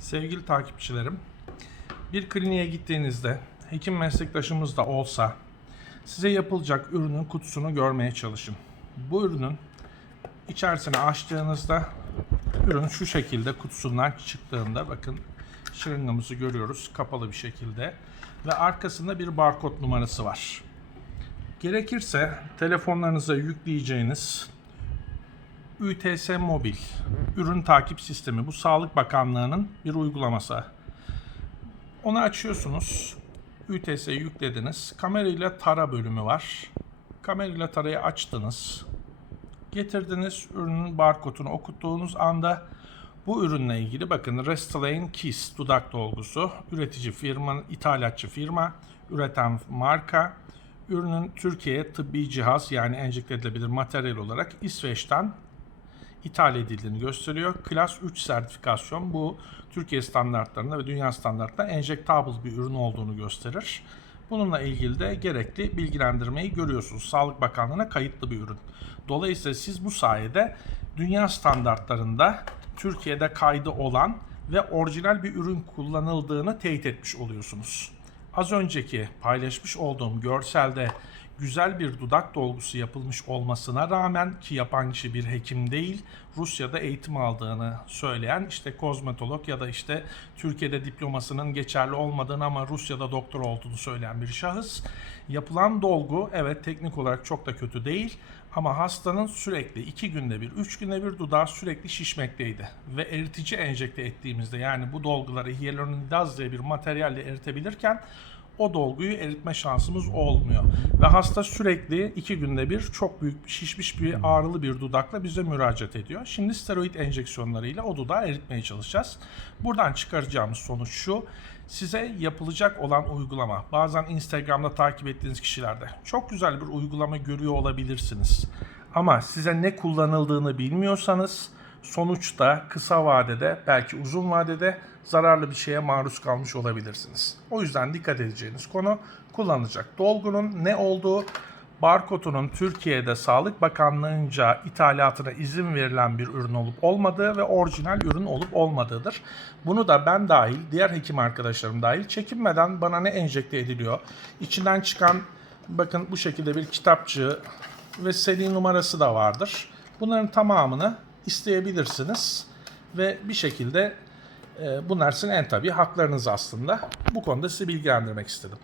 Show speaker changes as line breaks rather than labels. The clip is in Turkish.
Sevgili takipçilerim, bir kliniğe gittiğinizde hekim meslektaşımız da olsa size yapılacak ürünün kutusunu görmeye çalışın. Bu ürünün içerisine açtığınızda ürün şu şekilde kutusundan çıktığında bakın şırıngamızı görüyoruz kapalı bir şekilde ve arkasında bir barkod numarası var. Gerekirse telefonlarınıza yükleyeceğiniz ÜTS Mobil ürün takip sistemi bu Sağlık Bakanlığı'nın bir uygulaması. Onu açıyorsunuz. ÜTS'yi yüklediniz. Kamerayla tara bölümü var. Kamerayla tarayı açtınız. Getirdiniz ürünün barkodunu okuttuğunuz anda bu ürünle ilgili bakın Restylane Kiss dudak dolgusu üretici firma, ithalatçı firma, üreten marka. Ürünün Türkiye'ye tıbbi cihaz yani enjekte edilebilir materyal olarak İsveç'ten ithal edildiğini gösteriyor. Klas 3 sertifikasyon bu Türkiye standartlarında ve dünya standartlarında enjektable bir ürün olduğunu gösterir. Bununla ilgili de gerekli bilgilendirmeyi görüyorsunuz. Sağlık Bakanlığı'na kayıtlı bir ürün. Dolayısıyla siz bu sayede dünya standartlarında Türkiye'de kaydı olan ve orijinal bir ürün kullanıldığını teyit etmiş oluyorsunuz. Az önceki paylaşmış olduğum görselde güzel bir dudak dolgusu yapılmış olmasına rağmen ki yapan kişi bir hekim değil, Rusya'da eğitim aldığını söyleyen işte kozmetolog ya da işte Türkiye'de diplomasının geçerli olmadığını ama Rusya'da doktor olduğunu söyleyen bir şahıs. Yapılan dolgu evet teknik olarak çok da kötü değil ama hastanın sürekli iki günde bir, üç günde bir dudağı sürekli şişmekteydi. Ve eritici enjekte ettiğimizde yani bu dolguları hyaluronidaz diye bir materyalle eritebilirken o dolguyu eritme şansımız olmuyor. Ve hasta sürekli iki günde bir çok büyük şişmiş bir ağrılı bir dudakla bize müracaat ediyor. Şimdi steroid enjeksiyonlarıyla o dudağı eritmeye çalışacağız. Buradan çıkaracağımız sonuç şu. Size yapılacak olan uygulama bazen Instagram'da takip ettiğiniz kişilerde çok güzel bir uygulama görüyor olabilirsiniz. Ama size ne kullanıldığını bilmiyorsanız sonuçta kısa vadede belki uzun vadede zararlı bir şeye maruz kalmış olabilirsiniz. O yüzden dikkat edeceğiniz konu kullanılacak dolgunun ne olduğu, barkodunun Türkiye'de Sağlık Bakanlığı'nca ithalatına izin verilen bir ürün olup olmadığı ve orijinal ürün olup olmadığıdır. Bunu da ben dahil, diğer hekim arkadaşlarım dahil çekinmeden bana ne enjekte ediliyor, içinden çıkan bakın bu şekilde bir kitapçığı ve seri numarası da vardır. Bunların tamamını isteyebilirsiniz ve bir şekilde e, bunlar sizin en tabii haklarınız aslında. Bu konuda sizi bilgilendirmek istedim.